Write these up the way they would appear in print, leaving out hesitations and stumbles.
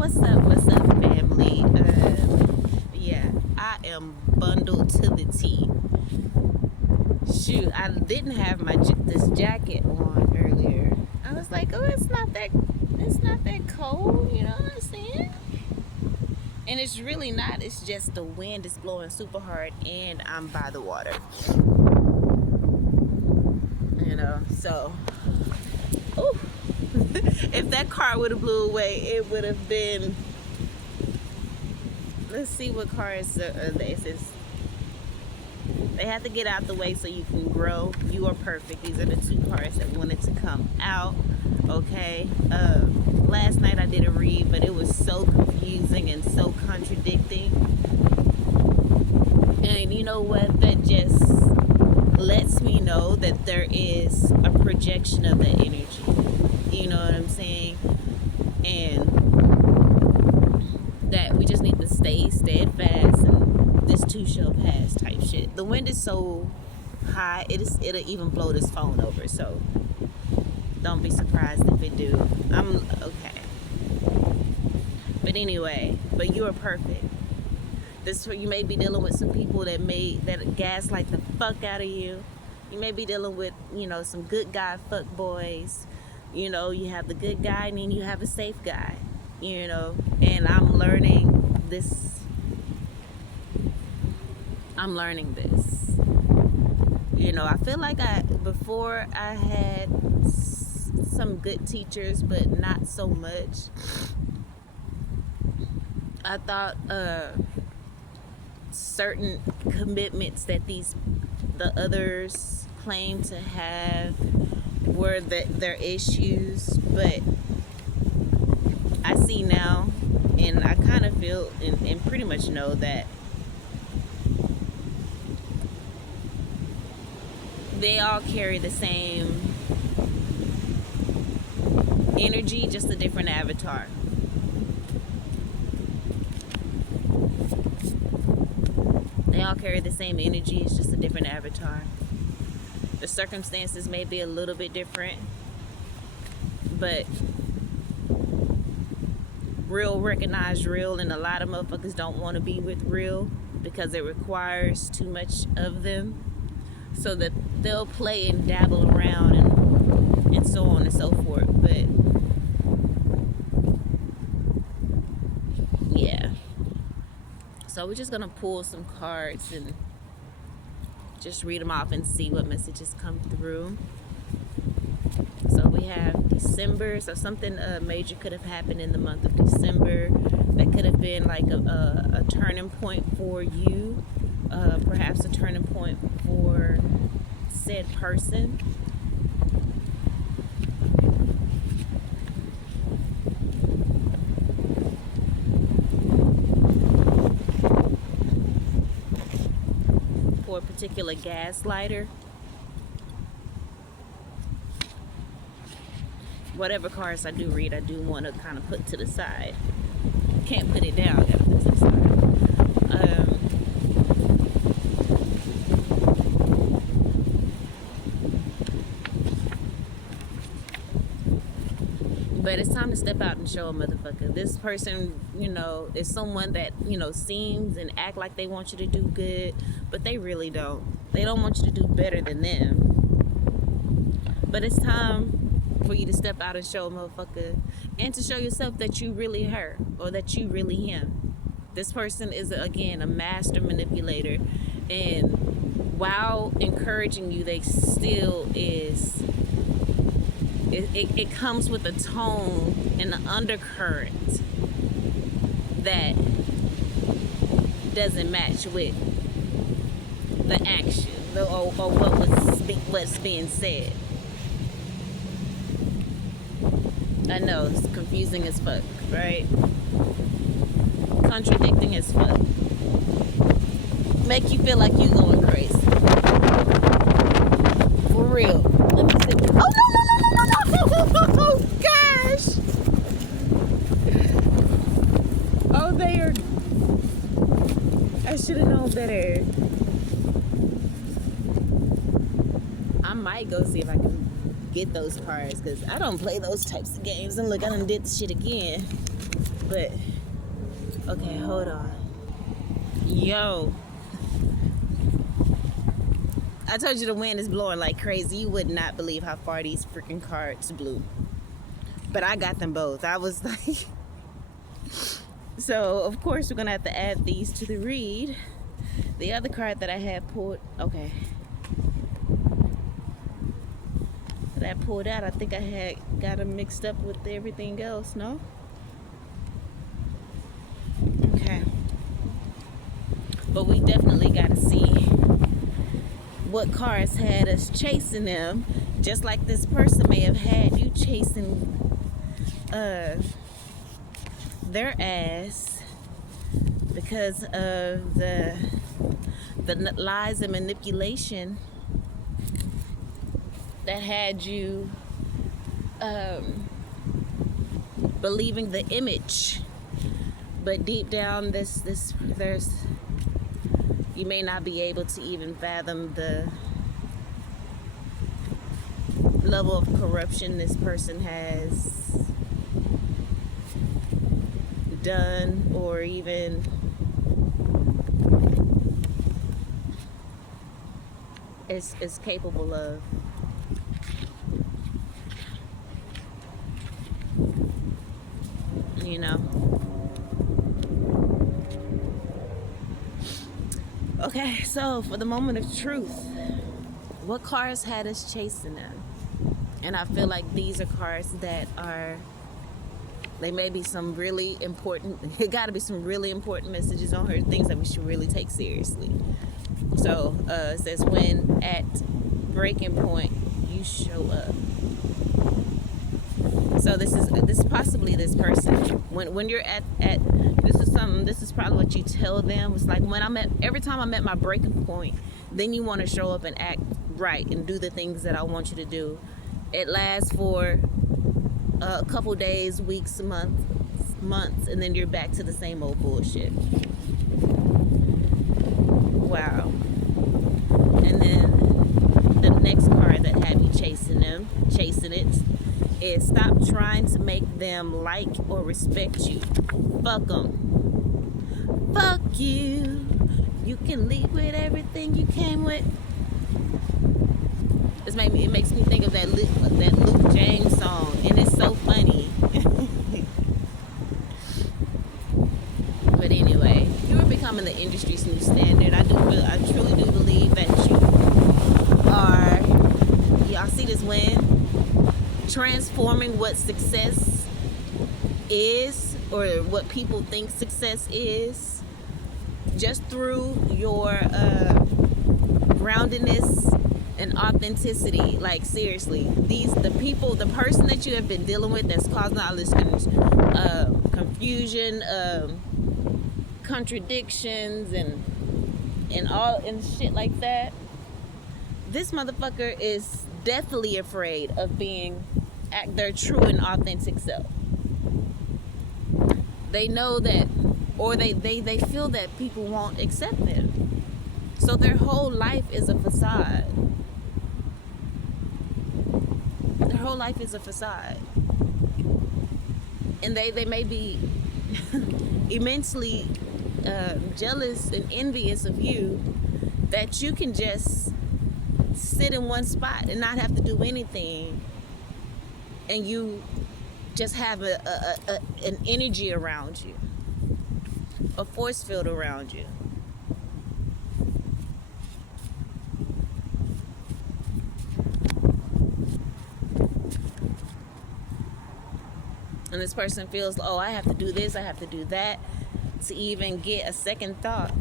What's up, family? Yeah, I am bundled to the T. Shoot, I didn't have this jacket on earlier. I was like, oh, it's not that cold. You know what I'm saying? And it's really not. It's just the wind is blowing super hard, and I'm by the water. You know, so. Ooh. If that car would have blew away, it would have been. Let's see what cars this is. They have to get out the way so you can grow. You are perfect. These are the two cars that wanted to come out. Okay. Last night I did a read, but it was so confusing and so contradicting. And you know what? That just lets me know that there is a projection of that energy. You know what I'm saying? And that we just need to stay steadfast and this too shall pass type shit. The wind is so high, it'll even blow this phone over, so don't be surprised if it do. I'm okay. But anyway, but you are perfect. You may be dealing with some people that gaslight the fuck out of you. You may be dealing with, some good guy fuck boys. You have the good guy and then you have a safe guy. And I'm learning this. I feel like before I had some good teachers, but not so much. I thought certain commitments that the others claim to have were their issues, but I see now, and I kind of feel and pretty much know that they all carry the same energy, just a different avatar. They all carry the same energy, it's just a different avatar. The circumstances may be a little bit different, but real recognize real, and a lot of motherfuckers don't want to be with real because it requires too much of them, so that they'll play and dabble around and so on and so forth. But yeah, so we're just gonna pull some cards and just read them off and see what messages come through. So we have December. So something major could have happened in the month of December. That could have been like a turning point for you. Perhaps a turning point for said person. For a particular gaslighter. Whatever cards I do read, I do want to kind of put to the side. Can't put it down, gotta put it to the side. But it's time to step out and show a motherfucker. This person, is someone that, seems and act like they want you to do good, but they really don't. They don't want you to do better than them. But it's time for you to step out and show a motherfucker, and to show yourself that you really her, or that you really him. This person is, again, a master manipulator, and while encouraging you, they still is. It comes with a tone and an undercurrent that doesn't match with the action or what's being said. I know it's confusing as fuck, right? Contradicting as fuck. Make you feel like you going crazy. For real. Let me see. Oh no! Oh gosh! Oh, they are. I should have known better. I might go see if I can get those cards because I don't play those types of games. And look, I done did the shit again. But okay, hold on. Yo, I told you the wind is blowing like crazy. You would not believe how far these freaking cards blew. But I got them both. I was like... So, of course, we're going to have to add these to the read. The other card that I had pulled... Okay. That I pulled out, I think I had got them mixed up with everything else, no? Okay. But we definitely got to see what cards had us chasing them, just like this person may have had you chasing their ass because of the lies and manipulation that had you believing the image, but deep down there's you may not be able to even fathom the level of corruption this person has done or even is capable of. You know. Okay, so for the moment of truth, what cards had us chasing them? And I feel like these are cards that are, they may be some really important, it got to be some really important messages on her, things that we should really take seriously. So it says, when at breaking point, you show up. So this is possibly this person. When you're at this is probably what you tell them. It's like every time I'm at my breaking point, then you want to show up and act right and do the things that I want you to do. It lasts for a couple days, weeks, months, and then you're back to the same old bullshit. Wow. And then the next card that had me chasing it, is stop trying to make them like or respect you. Fuck them. Fuck you. You can leave with everything you came with. It makes me think of that Luke James song, and it's so funny. But anyway, you are becoming the industry's new standard. I truly do believe that y'all see this win? Transforming what success is, or what people think success is, just through your groundedness and authenticity. Like, seriously, the person that you have been dealing with that's causing all this confusion, contradictions, and shit like that. This motherfucker is definitely afraid of being their true and authentic self. They know that, or they feel that people won't accept them. So their whole life is a facade. Their whole life is a facade. And they may be immensely jealous and envious of you, that you can just sit in one spot and not have to do anything, and you just have an energy around you, a force field around you. And this person feels, oh, I have to do this, I have to do that to even get a second thought.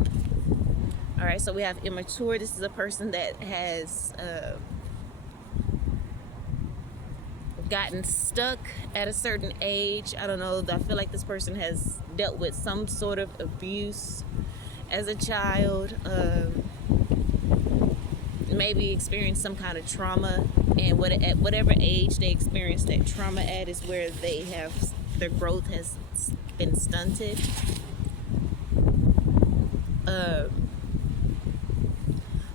All right, so we have immature. This is a person that has gotten stuck at a certain age. I don't know. I feel like this person has dealt with some sort of abuse as a child. Maybe experienced some kind of trauma, and at whatever age they experienced that trauma at is where their growth has been stunted.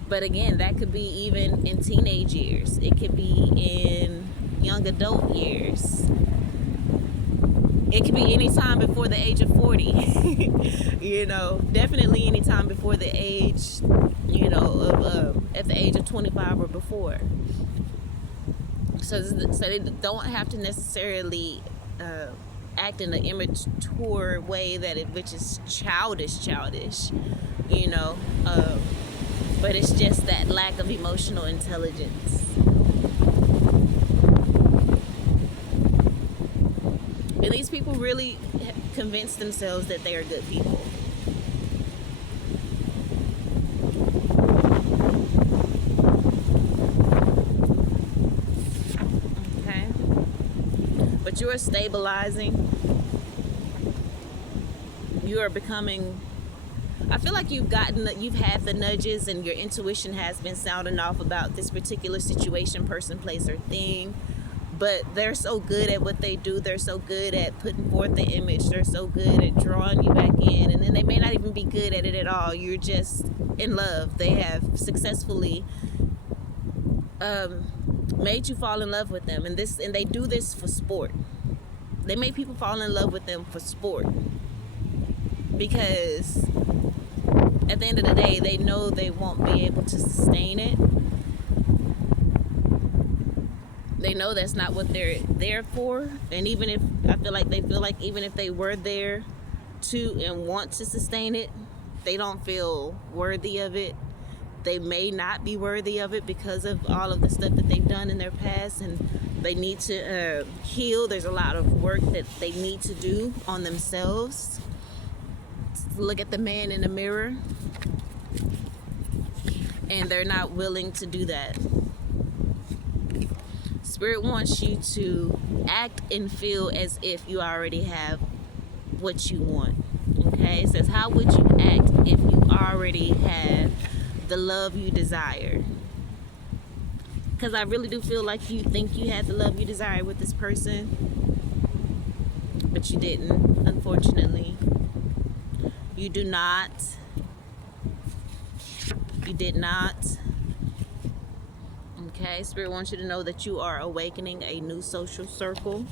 But again, that could be even in teenage years. It could be in young adult years. It could be any time before the age of 40. Definitely any time before the age, of at the age of 25 or before. So they don't have to necessarily act in an immature way which is childish, you know. But it's just that lack of emotional intelligence. And these people really convince themselves that they are good people. Okay? But you are stabilizing. You are becoming... I feel like you've had the nudges and your intuition has been sounding off about this particular situation, person, place, or thing. But they're so good at what they do. They're so good at putting forth the image. They're so good at drawing you back in. And then they may not even be good at it at all. You're just in love. They have successfully made you fall in love with them. And they do this for sport. They make people fall in love with them for sport. Because at the end of the day, they know they won't be able to sustain it. They know that's not what they're there for. And even if they feel like even if they were there to and want to sustain it, they don't feel worthy of it. They may not be worthy of it because of all of the stuff that they've done in their past, and they need to heal. There's a lot of work that they need to do on themselves. Look at the man in the mirror, and they're not willing to do that. Spirit wants you to act and feel as if you already have what you want. Okay? It says, how would you act if you already have the love you desire? Because I really do feel like you think you had the love you desire with this person, but you didn't, unfortunately. You do not. You did not. Okay, Spirit wants you to know that you are awakening a new social circle.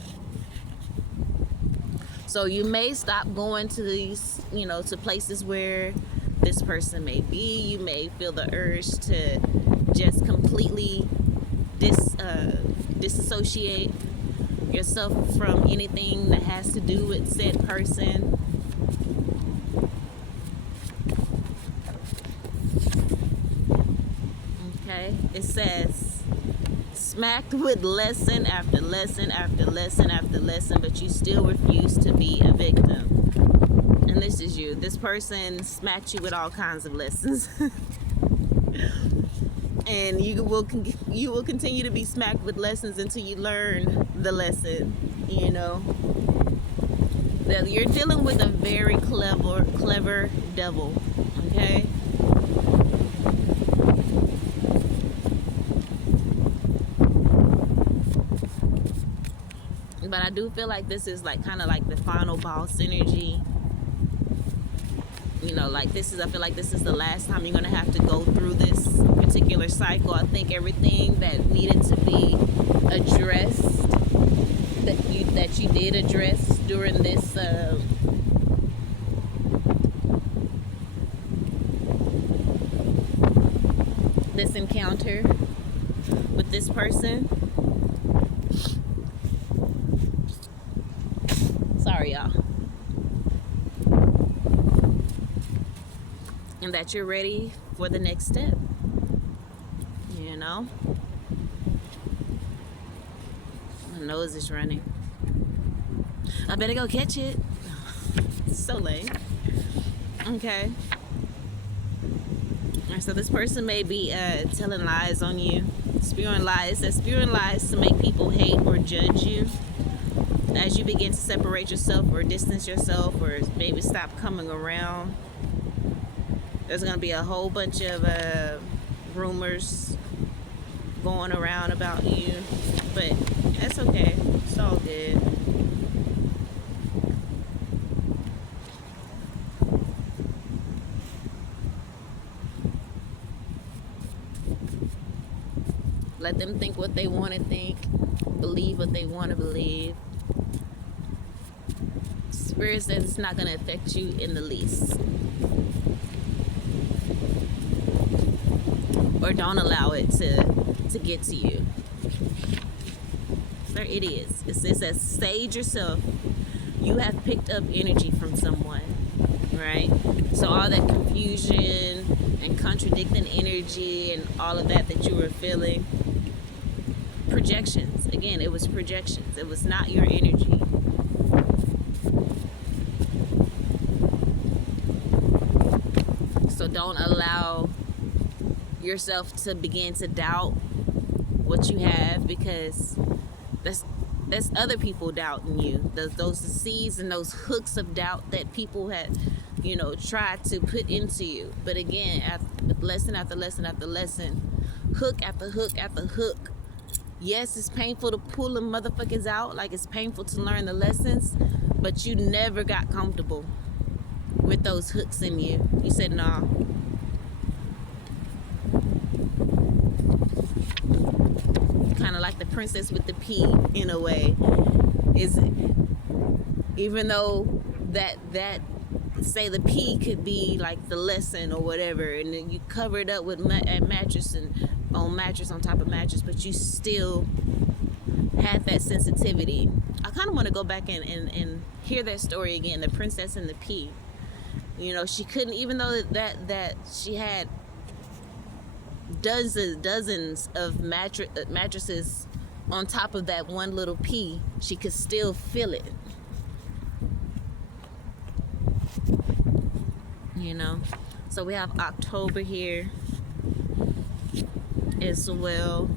So you may stop going to these, to places where this person may be. You may feel the urge to just completely disassociate yourself from anything that has to do with said person. Okay, it says, smacked with lesson after lesson after lesson after lesson, but you still refuse to be a victim. And this is you. This person smacked you with all kinds of lessons. And you will continue to be smacked with lessons until you learn the lesson, That you're dealing with a very clever devil, okay? But I do feel like this is kind of like the final boss energy. I feel like this is the last time you're going to have to go through this particular cycle. I think everything that needed to be addressed, that you did address during this this encounter with this person. Sorry, y'all. And that you're ready for the next step. My nose is running. I better go catch it. It's so late. Okay. So this person may be telling lies on you. Spewing lies. It says spewing lies to make people hate or judge you. As you begin to separate yourself or distance yourself or maybe stop coming around, there's going to be a whole bunch of rumors going around about you. But that's okay. It's all good. Let them think what they want to think. believe what they want to believe. Spirit says it's not going to affect you in the least. Or don't allow it to get to you. There it is. It says, sage yourself. You have picked up energy from someone, right? So all that confusion and contradicting energy and all of that you were feeling, projections. Again, it was projections. It was not your energy. So don't allow yourself to begin to doubt what you have, because that's other people doubting you. Those seeds and those hooks of doubt that people had, tried to put into you. But again, lesson after lesson after lesson, hook after hook after hook. Yes, it's painful to pull them motherfuckers out, like it's painful to learn the lessons, but you never got comfortable with those hooks in you. You said, nah. Kind of like the princess with the pea, in a way. Is even though that say the pea could be like the lesson or whatever, and then you cover it up with a mattress and mattress on top of mattress, but you still had that sensitivity. I kind of want to go back and hear that story again, the princess and the pea. She couldn't, even though that she had dozens of mattresses on top of that one little pea, she could still feel it. So we have October here as well.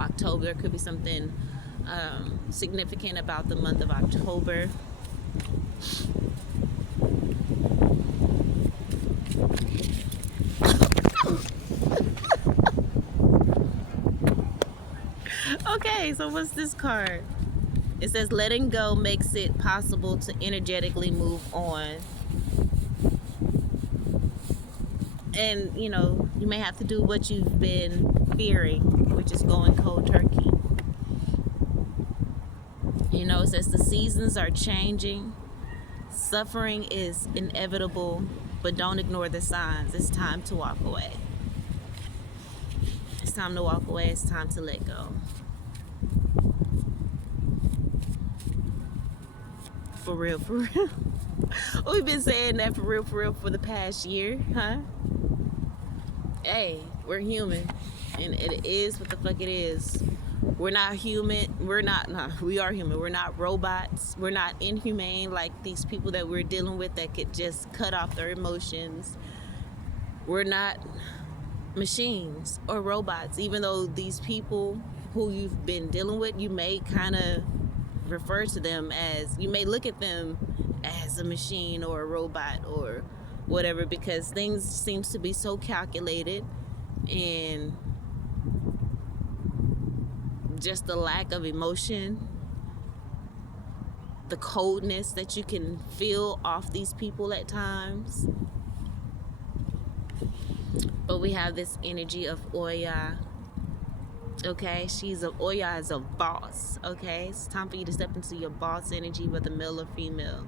October, there could be something significant about the month of October. Okay, so what's this card? It says letting go makes it possible to energetically move on. And, you may have to do what you've been fearing, which is going cold turkey. It says the seasons are changing. Suffering is inevitable, but don't ignore the signs. It's time to walk away. It's time to walk away. It's time to let go. For real, for real. We've been saying that for real for the past year, huh? Hey, we're human, and it is what the fuck it is. We're not human. We are human. We're not robots. We're not inhumane like these people that we're dealing with that could just cut off their emotions. We're not machines or robots, even though these people who you've been dealing with, you may kind of refer to them as, you may look at them as a machine or a robot or whatever, because things seems to be so calculated, and just the lack of emotion, the coldness that you can feel off these people at times. But we have this energy of Oya. Okay, Oya is a boss. Okay, it's time for you to step into your boss energy, whether male or female.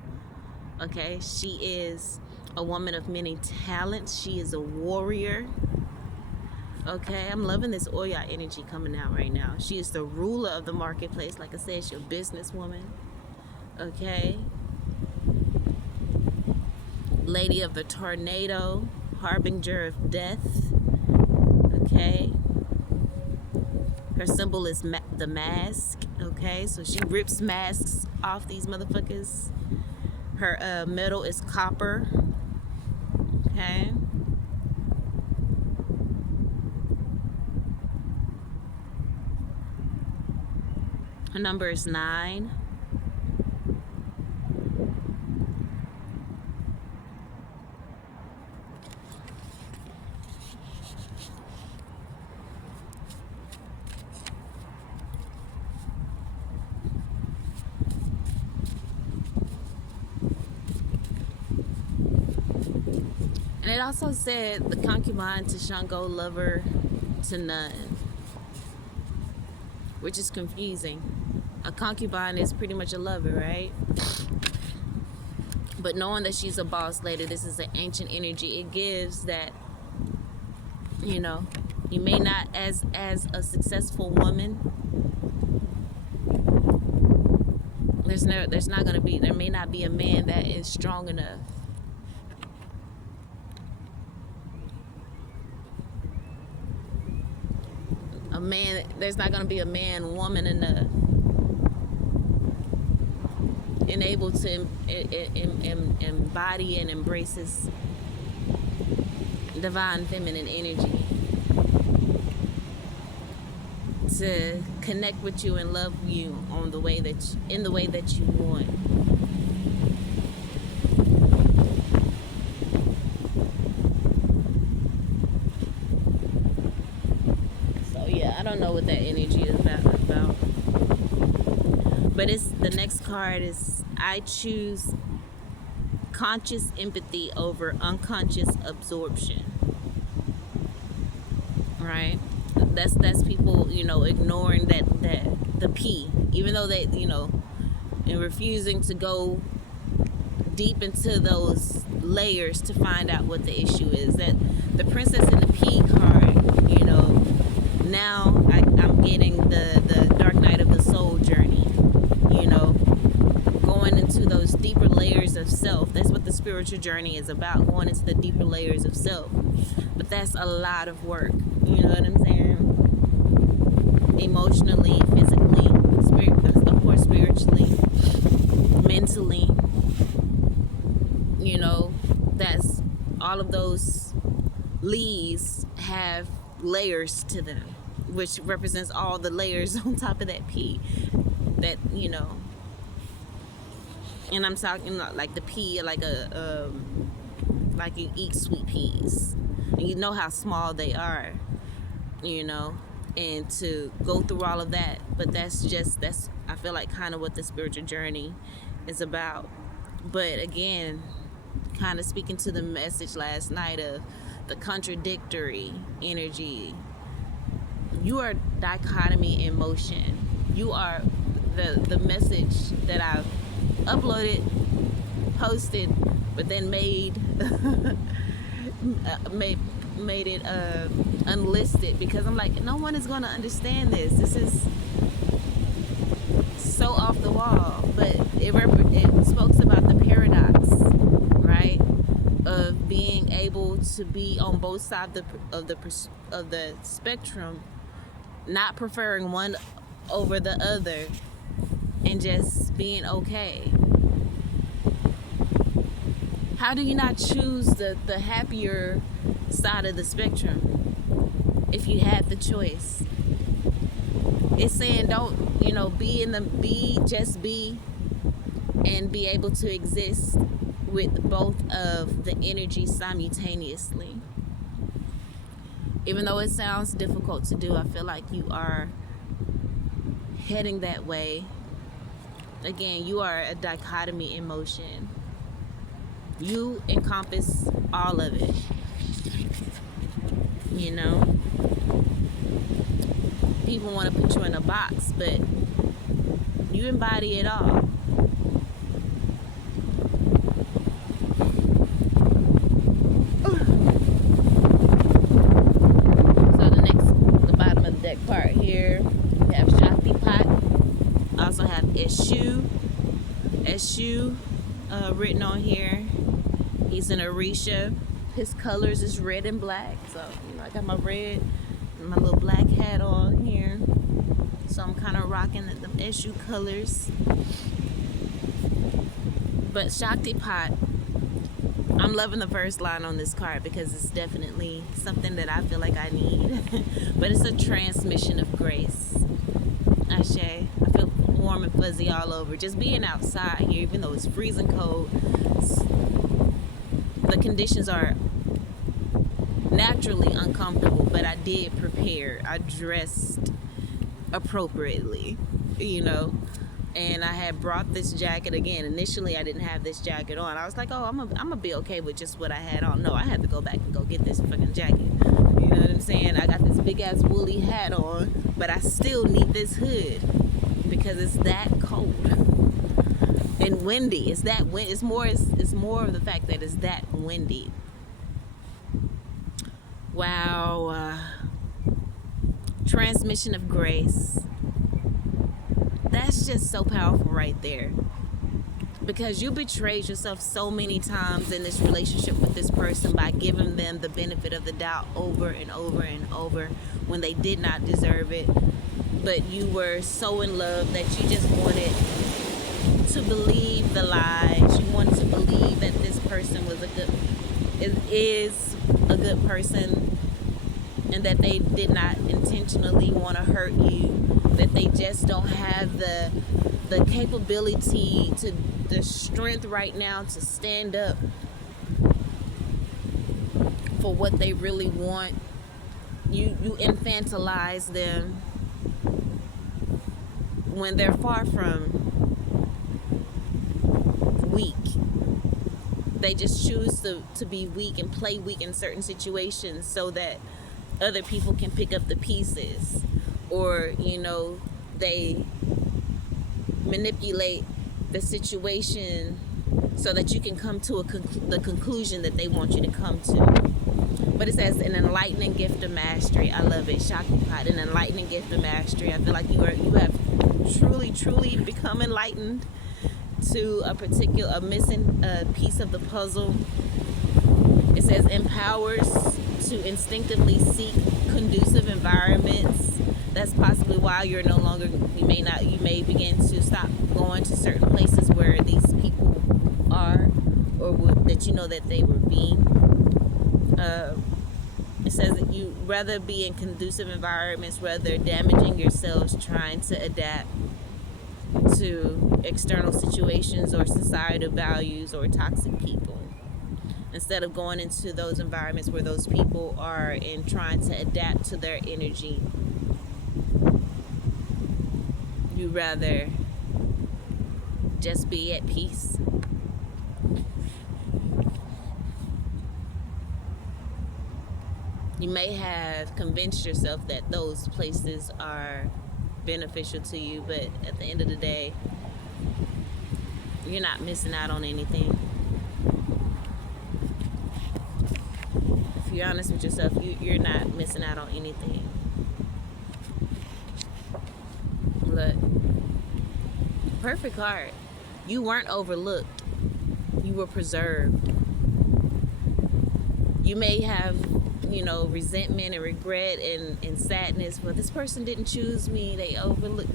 Okay, she is a woman of many talents. She is a warrior. Okay, I'm loving this Oya energy coming out right now. She is the ruler of the marketplace. Like I said, she's a businesswoman. Okay, lady of the tornado, harbinger of death. Okay, her symbol is the mask. Okay, so she rips masks off these motherfuckers. Her metal is copper. Okay. Her number is 9. And it also said the concubine to Shango, lover to none, which is confusing. A concubine is pretty much a lover, right? But knowing that she's a boss lady, this is an ancient energy. It gives that, you know, you may not, as a successful woman, there may not be a man that is strong enough. There's not going to be a man, woman enough and able to embody and embrace his divine feminine energy, to connect with you and love you in the way that you want. So yeah, I don't know what that energy is about. But the next card is, I choose conscious empathy over unconscious absorption. Right? That's people, ignoring the P, even though they, and refusing to go deep into those layers to find out what the issue is. That the Princess in the P card, now I'm getting the Dark Night of the Soul journey, going into those deeper layers of self. That's what the spiritual journey is about, going into the deeper layers of self. But that's a lot of work, you know what I'm saying? Emotionally, physically, of course, spiritually, mentally, that's all of those leaves have layers to them, which represents all the layers on top of that P. That, and I'm talking like the P, like like you eat sweet peas, and you know how small they are, and to go through all of that. But that's I feel like kind of what the spiritual journey is about. But again, kind of speaking to the message last night of the contradictory energy. You are dichotomy in motion. You are the message that I've uploaded, posted, but then made it unlisted, because I'm like, no one is going to understand this. This is so off the wall. But it spoke about the paradox, right, of being able to be on both sides of the spectrum, not preferring one over the other, and just being okay. How do you not choose the happier side of the spectrum if you had the choice? It's saying don't, just be, and be able to exist with both of the energies simultaneously. Even though it sounds difficult to do, I feel like you are heading that way. Again, you are a dichotomy in motion. You encompass all of it. People want to put you in a box, but you embody it all. So the bottom of the deck part here, we have Shakti Pot. Also have Eshu written on here. He's an Orisha. His colors is red and black. So, I got my red and my little black hat on here. So I'm kind of rocking the Eshu colors. But Shakti Pot, I'm loving the first line on this card because it's definitely something that I feel like I need. But it's a transmission of grace. Ashe. I feel warm and fuzzy all over. Just being outside here, even though it's freezing cold, the conditions are naturally uncomfortable, but I did prepare. I dressed appropriately, and I had brought this jacket. Again, initially I didn't have this jacket on. I was like, oh, I'm gonna be okay with just what I had on. No, I had to go back and go get this fucking jacket. You know what I'm saying? I got this big ass woolly hat on, but I still need this hood. because it's that cold and windy. It's that wind. It's more of the fact that it's that windy. Wow. Transmission of grace. That's just so powerful right there. Because you betrayed yourself so many times in this relationship with this person by giving them the benefit of the doubt over and over and over when they did not deserve it. But you were so in love that you just wanted to believe the lies. You wanted to believe that this person is a good person, and that they did not intentionally want to hurt you, that they just don't have the capability, to the strength right now to stand up for what they really want. You infantilize them when they're far from weak. They just choose to be weak and play weak in certain situations so that other people can pick up the pieces, or they manipulate the situation so that you can come to the conclusion that they want you to come to. But it says an enlightening gift of mastery. I love it. Shaktipat, an enlightening gift of mastery. I feel like you have truly become enlightened to a missing piece of the puzzle. It says empowers to instinctively seek conducive environments. That's possibly why you may begin to stop going to certain places where these people are, or that that they were being. It says that you rather be in conducive environments, rather damaging yourselves trying to adapt to external situations or societal values or toxic people, instead of going into those environments where those people are and trying to adapt to their energy. You rather just be at peace. You may have convinced yourself that those places are beneficial to you, but at the end of the day, you're not missing out on anything. If you're honest with yourself, you're not missing out on anything. Look, perfect heart. You weren't overlooked. You were preserved. You may have, resentment and regret and sadness. Well, this person didn't choose me. They overlooked.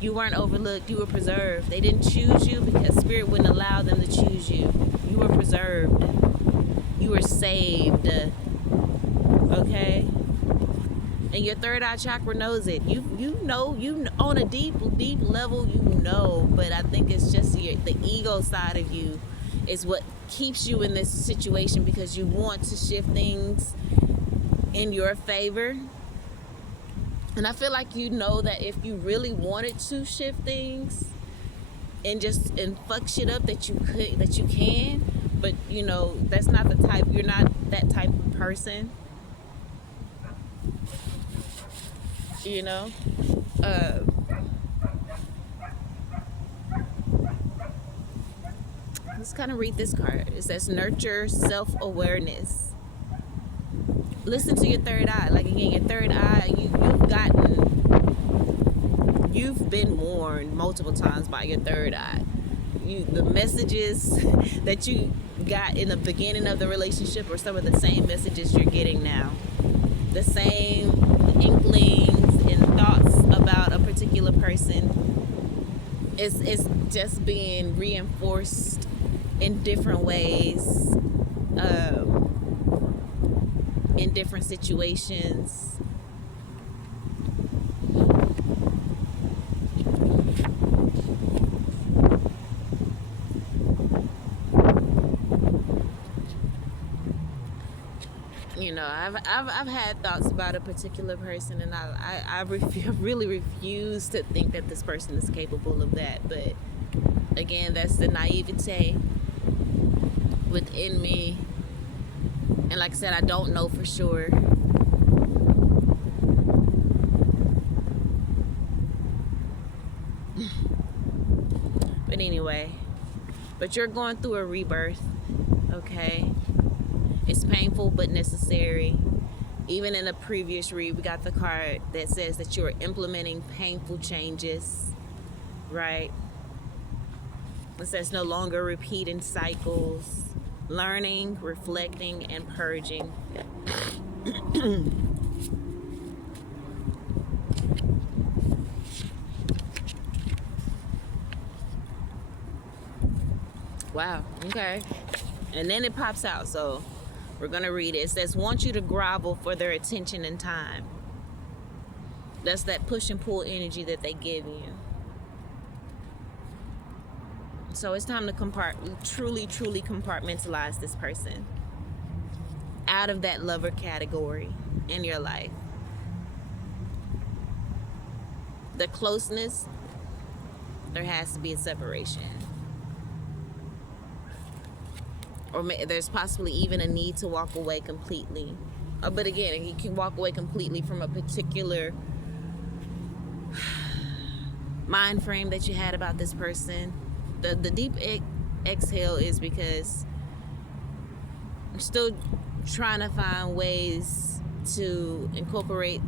You weren't overlooked. You were preserved. They didn't choose you because Spirit wouldn't allow them to choose you. You were preserved. You were saved. Okay? And your third eye chakra knows it. You know on a deep level, but I think it's just the ego side of you is what keeps you in this situation, because you want to shift things in your favor. And I feel like that if you really wanted to shift things and fuck shit up, that you can, but that's not the type. You're not that type of person. Let's kind of read this card. It says nurture self-awareness. Listen to your third eye. Like, again, your third eye, you've been warned multiple times by your third eye. The messages that you got in the beginning of the relationship are some of the same messages you're getting now. The same inklings and thoughts about a particular person. It's just being reinforced in different ways, in different situations. I've had thoughts about a particular person, and I really refuse to think that this person is capable of that. But again, that's the naivete within me, and like I said, I don't know for sure. anyway. But you're going through a rebirth, okay? It's painful but necessary. Even in a previous read, we got the card that says that you're implementing painful changes, right? It says no longer repeating cycles, learning, reflecting, and purging. Wow, okay. And then it pops out, so we're going to read it. It says, want you to grovel for their attention and time. That's that push and pull energy that they give you. So it's time to truly compartmentalize this person out of that lover category in your life. The closeness, there has to be a separation. Or there's possibly even a need to walk away completely. But again, you can walk away completely from a particular mind frame that you had about this person. The deep exhale is because I'm still trying to find ways to incorporate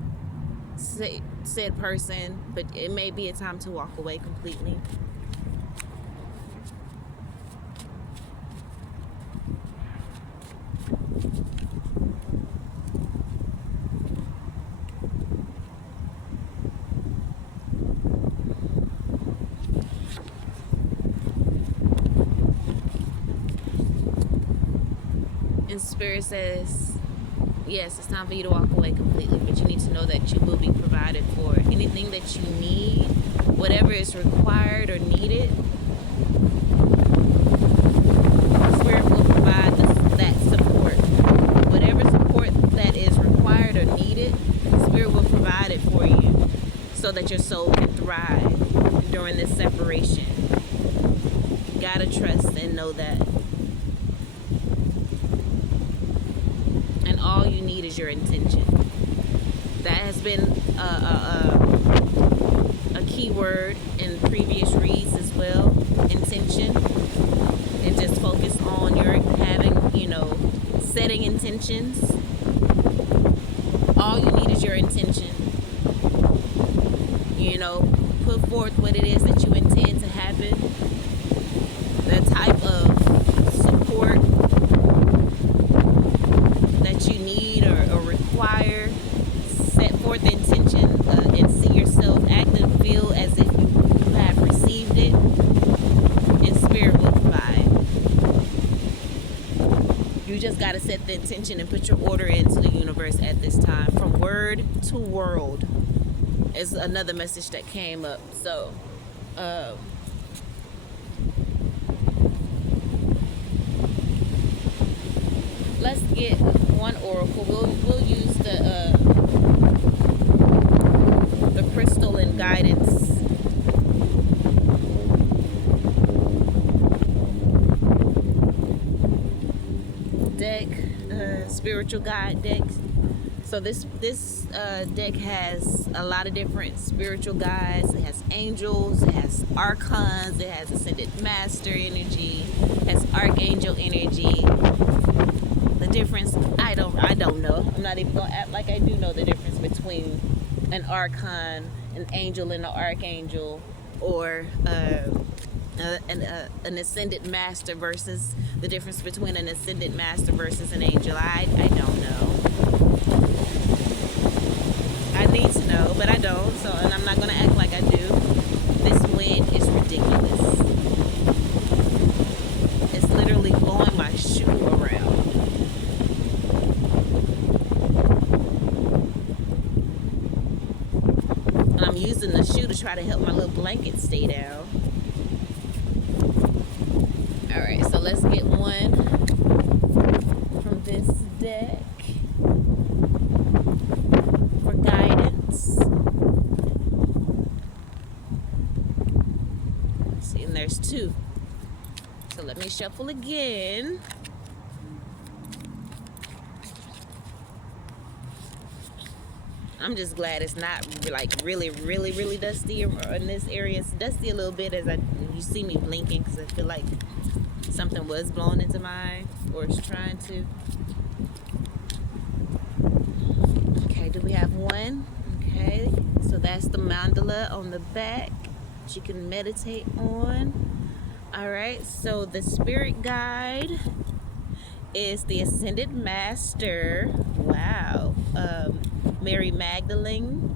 said person, but it may be a time to walk away completely. And Spirit says, yes, it's time for you to walk away completely, but you need to know that you will be provided for. Anything that you need, whatever is required or needed, Spirit will provide that support. Whatever support that is required or needed, Spirit will provide it for you so that your soul can thrive during this separation. You gotta trust and know that. All you need is your intention. That has been a key word in previous reads as well. Intention. And just focus on your setting intentions. All you need is your intention. Put forth what it is that you intend to happen. The type of support that you need or require. Set forth the intention and see yourself act and feel as if you have received it, and Spirit will provide. You just got to set the intention and put your order into the universe at this time. From word to world is another message that came up. So let's get one oracle. We'll use the crystal and guidance deck, spiritual guide deck. So this deck has a lot of different spiritual guides. It has angels, it has archons, it has ascended master energy, it has archangel energy. The difference, I don't know. I'm not even gonna act like I do know the difference between an archon, an angel, and an archangel, or an ascended master versus the difference between an ascended master versus an angel. I don't know. I need to know, but I don't. So, and I'm not gonna act like I do. This wind is ridiculous. It's literally blowing my shoe around. And I'm using the shoe to try to help my little blanket stay down. Alright, so let's get one from this deck for guidance. See, and there's two. So let me shuffle again. I'm just glad it's not like really, really, really dusty in this area. It's dusty a little bit as you see me blinking because I feel like something was blowing into my eye or it's trying to. Okay, do we have one? Okay, so that's the mandala on the back that you can meditate on. All right, so the spirit guide is the Ascended Master. Wow. Mary Magdalene.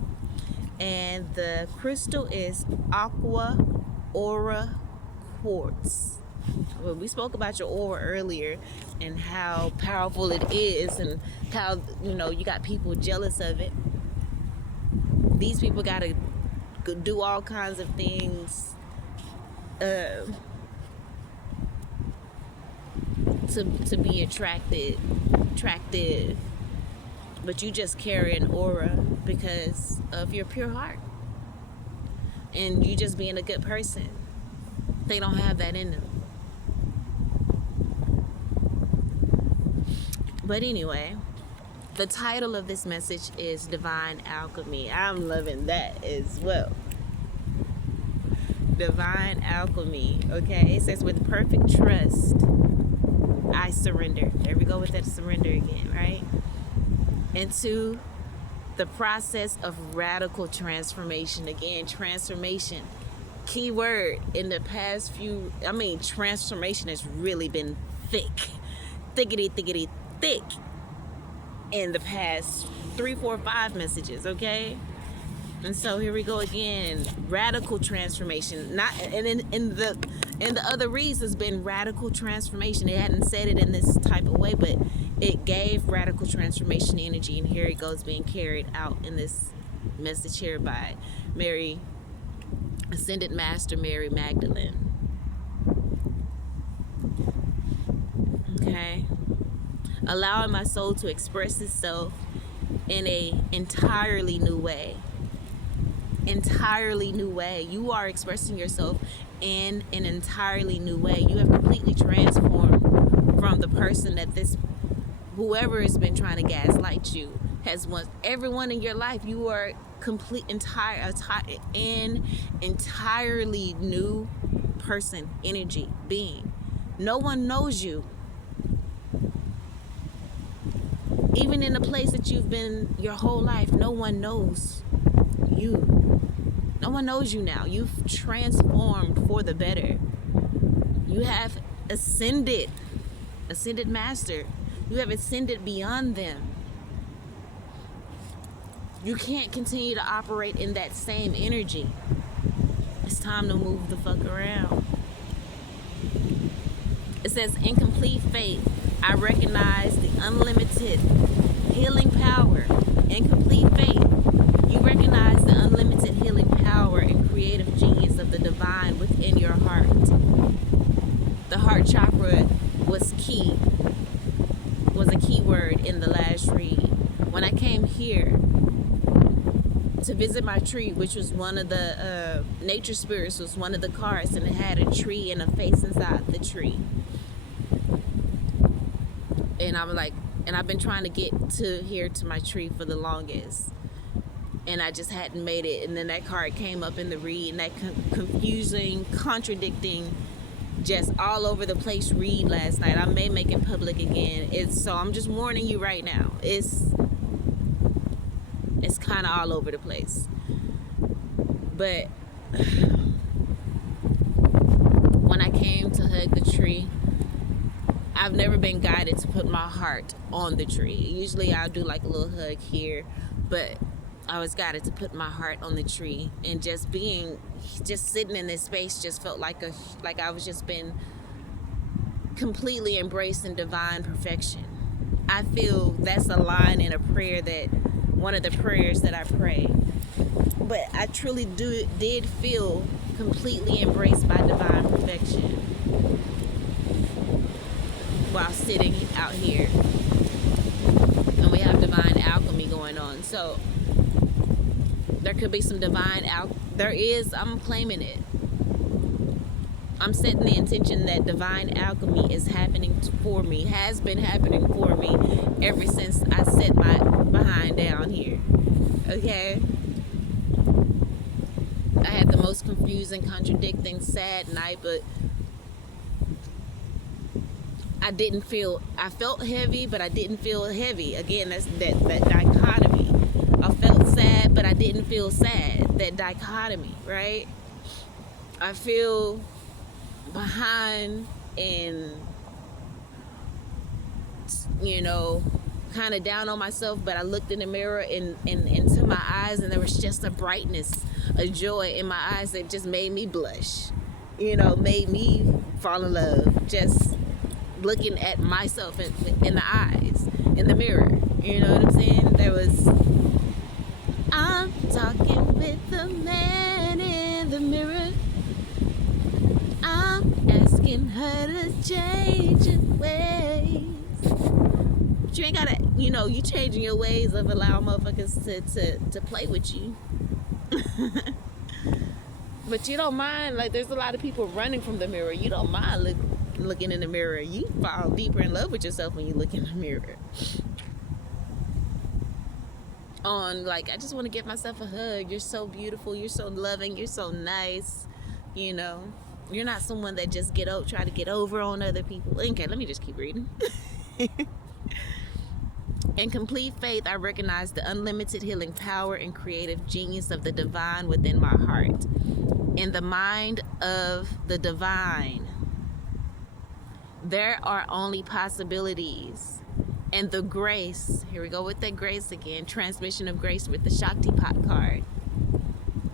And the crystal is Aqua Aura Quartz. Well, we spoke about your aura earlier and how powerful it is and how, you got people jealous of it. These people got to do all kinds of things to be attractive, but you just carry an aura because of your pure heart and you just being a good person. They don't have that in them. But anyway, the title of this message is Divine Alchemy. I'm loving that as well. Divine Alchemy. Okay, it says, with perfect trust I surrender. There we go with that surrender again, right? Into the process of radical transformation. Again, transformation. Key word in the past transformation has really been thickety thick in the past 3, 4, 5 messages, okay? And so here we go again. Radical transformation. Not and in the other reads has been radical transformation. It hadn't said it in this type of way, but it gave radical transformation energy, and here it goes being carried out in this message here by Mary, Ascended Master Mary Magdalene. Okay. Allowing my soul to express itself in a entirely new way. Entirely new way. You are expressing yourself in an entirely new way. You have completely transformed from the person that whoever has been trying to gaslight you has once. Everyone in your life, you are entirely new person, energy, being. No one knows you. Even in the place that you've been your whole life, no one knows you. No one knows you now. You've transformed for the better. You have ascended master. You have ascended beyond them. You can't continue to operate in that same energy. It's time to move the fuck around. It says, in complete faith, I recognize the unlimited healing power. In complete faith, you recognize the unlimited healing power and creative genius of the divine within your heart. The heart chakra was a key word in the last read. When I came here to visit my tree, which was one of the nature spirits, was one of the cards, and it had a tree and a face inside the tree. And I'm like, and I've been trying to get to my tree for the longest, and I just hadn't made it. And then that card came up in the read, and that confusing, contradicting, just all over the place read last night. I may make it public again. So I'm just warning you right now. It's kind of all over the place. But when I came to hug the tree, I've never been guided to put my heart on the tree. Usually I'll do like a little hug here, but I was guided to put my heart on the tree, and just sitting in this space just felt like I was just been completely embracing divine perfection. I feel that's a line in a prayer, that one of the prayers that I pray. But I truly did feel completely embraced by divine perfection while sitting out here. And we have divine alchemy going on. So there could be some divine I'm claiming it. I'm setting the intention that divine alchemy is happening for me, has been happening for me ever since I set my behind down here. Okay? I had the most confusing, contradicting, sad night, but I felt heavy, but I didn't feel heavy. Again, that's that dichotomy. I felt sad, but I didn't feel sad. That dichotomy, right? I feel behind and, you know, kind of down on myself, but I looked in the mirror and into my eyes, and there was just a brightness, a joy in my eyes that just made me blush, you know, made me fall in love just looking at myself in the eyes, in the mirror. You know what I'm saying? There was, I'm talking with the man in the mirror. I'm asking her to change her ways. But you ain't gotta, you know, you changing your ways of allowing motherfuckers to play with you. But you don't mind, like, there's a lot of people running from the mirror. You don't mind looking in the mirror. You fall deeper in love with yourself when you look in the mirror. On, like, I just want to give myself a hug. You're so beautiful. You're so loving. You're so nice. You know, you're not someone that just try to get over on other people. Okay, let me just keep reading. In complete faith, I recognize the unlimited healing power and creative genius of the divine within my heart. In the mind of the divine, there are only possibilities. And the grace, here we go with that grace again, transmission of grace with the Shakti Pot card.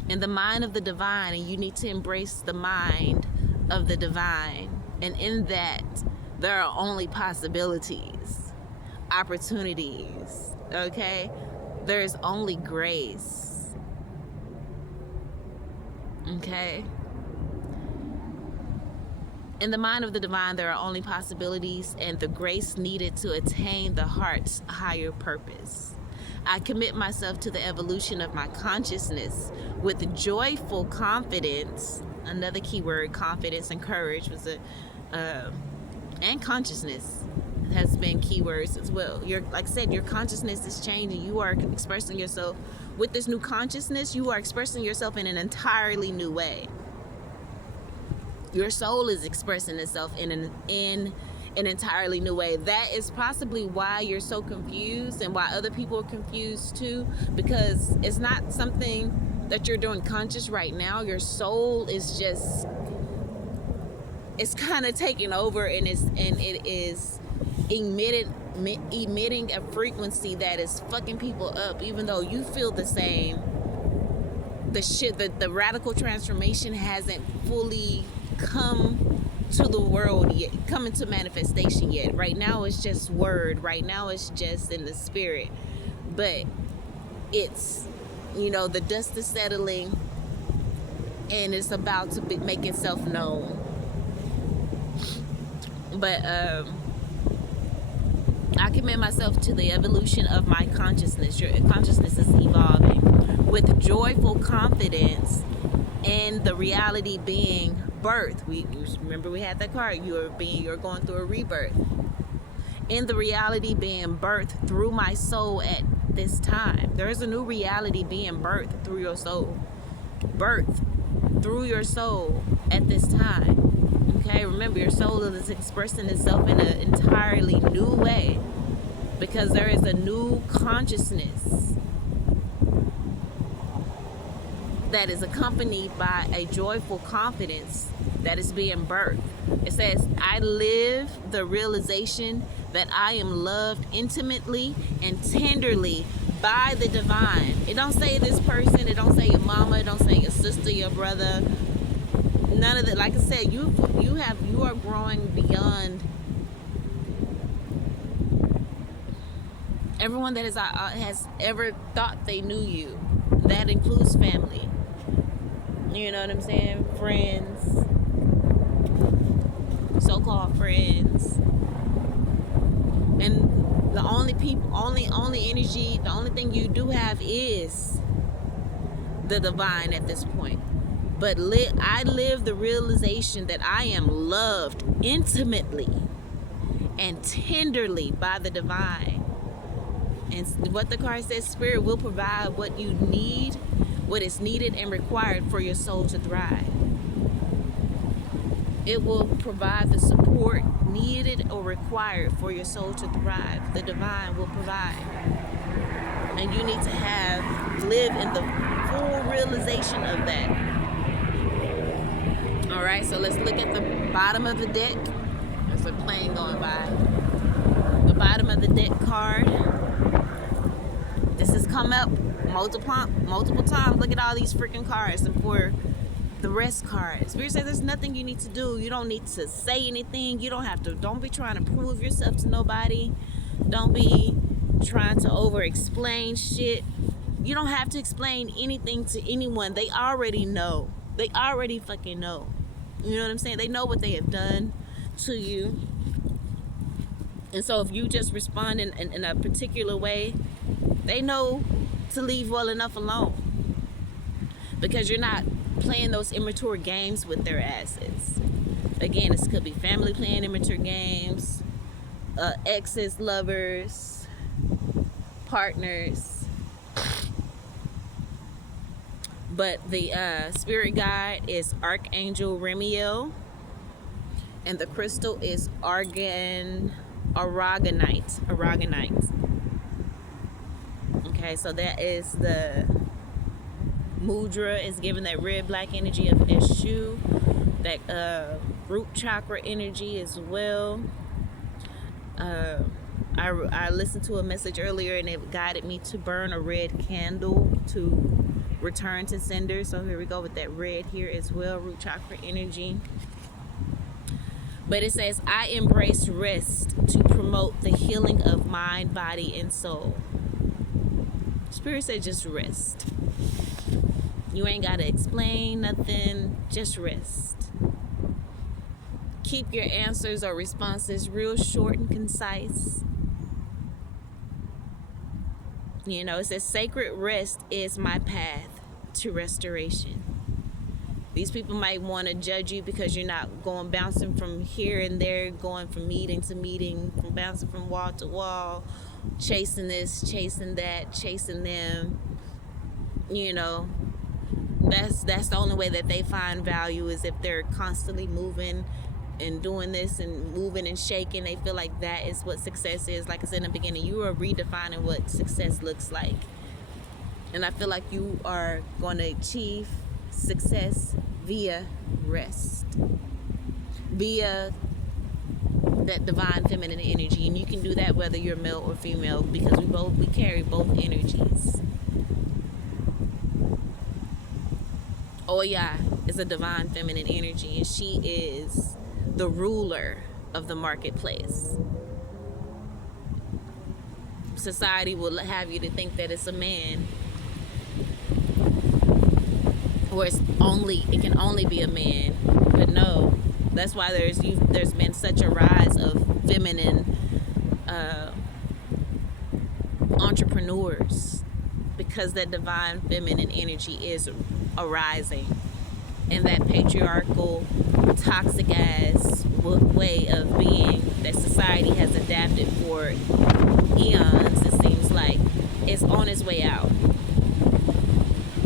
In the mind of the divine, and you need to embrace the mind of the divine. And in that, there are only possibilities, opportunities, okay? There's only grace, okay? In the mind of the divine, there are only possibilities and the grace needed to attain the heart's higher purpose. I commit myself to the evolution of my consciousness with joyful confidence. Another key word, confidence and courage, was and consciousness has been keywords as well. Like I said, your consciousness is changing. You are expressing yourself with this new consciousness. You are expressing yourself in an entirely new way. Your soul is expressing itself in an entirely new way. That is possibly why you're so confused and why other people are confused too, because it's not something that you're doing conscious right now. Your soul is just, it's kind of taking over, and it is emitting a frequency that is fucking people up, even though you feel the same. The radical transformation hasn't fully come to the world yet, come into manifestation yet. Right now it's just word. Right now it's just in the spirit. But it's, you know, the dust is settling and it's about to make itself known. But I commit myself to the evolution of my consciousness. Your consciousness is evolving with joyful confidence, and the reality being birth. You remember we had that card. You're going through a rebirth. In the reality being birthed through my soul at this time. There is a new reality being birthed through your soul. Birth through your soul at this time. Okay, remember, your soul is expressing itself in an entirely new way, because there is a new consciousness that is accompanied by a joyful confidence that is being birthed. It says, I live the realization that I am loved intimately and tenderly by the divine. It don't say this person, it don't say your mama, it don't say your sister, your brother, none of that. Like I said, you are growing beyond everyone that has ever thought they knew you. That includes family. You know what I'm saying? Friends, so-called friends, and the only energy, the only thing you do have is the divine at this point. But I live the realization that I am loved intimately and tenderly by the divine. And what the card says, Spirit will provide what you need, what is needed and required for your soul to thrive. It will provide the support needed or required for your soul to thrive. The divine will provide. And you need to live in the full realization of that. All right, so let's look at the bottom of the deck. There's a plane going by. The bottom of the deck card. This has come up multiple times. Look at all these freaking cards. And for the rest cards, Spirit says there's nothing you need to do. You don't need to say anything. You don't have to. Don't be trying to prove yourself to nobody. Don't be trying to over explain shit. You don't have to explain anything to anyone. They already know. They already fucking know. You know what I'm saying? They know what they have done to you. And so if you just respond in a particular way, they know to leave well enough alone. Because you're not playing those immature games with their asses. Again, this could be family playing immature games, exes, lovers, partners. But the spirit guide is Archangel Remiel, and the crystal is aragonite. Okay, so that is the mudra, is given that red black energy of Eshu, that root chakra energy as well. I listened to a message earlier and it guided me to burn a red candle to return to sender. So here we go with that red here as well, root chakra energy. But it says, I embrace rest to promote the healing of mind, body, and soul. Spirit said just rest. You ain't got to explain nothing, just rest. Keep your answers or responses real short and concise. You know, it says sacred rest is my path to restoration. These people might want to judge you because you're not going bouncing from here and there, going from meeting to meeting, from bouncing from wall to wall, chasing this, chasing that, chasing them. You know, that's the only way that they find value, is if they're constantly moving and doing this and moving and shaking. They feel like that is what success is. Like I said in the beginning, you are redefining what success looks like. And I feel like you are going to achieve success via rest, via that divine feminine energy. And you can do that whether you're male or female, because we carry both energies. Oya is a divine feminine energy, and she is the ruler of the marketplace. Society will have you to think that it's a man, or it can only be a man. But no, that's why there's been such a rise of feminine entrepreneurs, because that divine feminine energy is arising, and that patriarchal, toxic ass way of being that society has adapted for eons, it seems like, is on its way out.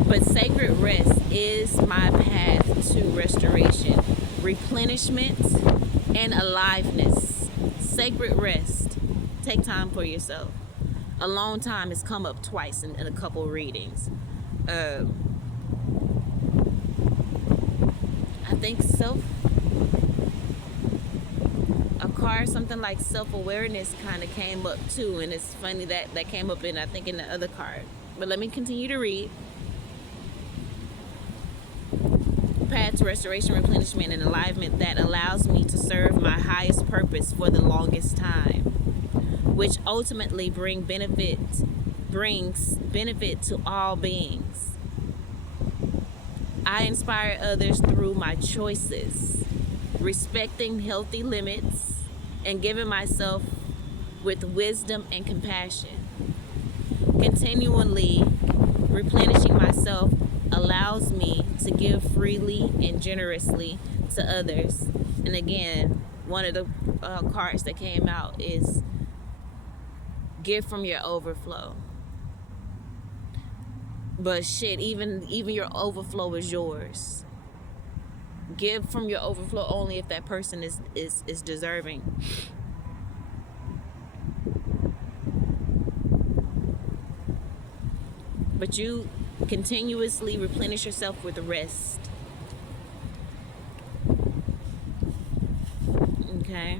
But sacred rest is my path to restoration, replenishment, and aliveness. Sacred rest. Take time for yourself. Alone time has come up twice in a couple readings. I think a card, something like self-awareness kind of came up too. And it's funny that came up in the other card. But let me continue to read. Path to restoration, replenishment, and alignment that allows me to serve my highest purpose for the longest time, which ultimately brings benefit to all beings. I inspire others through my choices, respecting healthy limits, and giving myself with wisdom and compassion. Continually replenishing myself allows me to give freely and generously to others. And again, one of the cards that came out is Give from your overflow. But shit, even your overflow is yours. Give from your overflow only if that person is deserving. But you continuously replenish yourself with rest. Okay?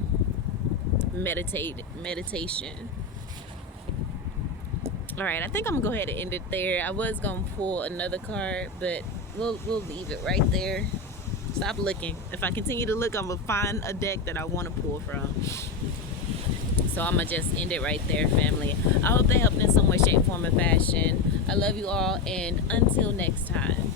Meditation. All right, I think I'm gonna go ahead and end it there. I was gonna pull another card, but we'll leave it right there. Stop looking. If I continue to look, I'm gonna find a deck that I want to pull from. So I'm gonna just end it right there, family. I hope they helped in some way, shape, form, or fashion. I love you all, and until next time.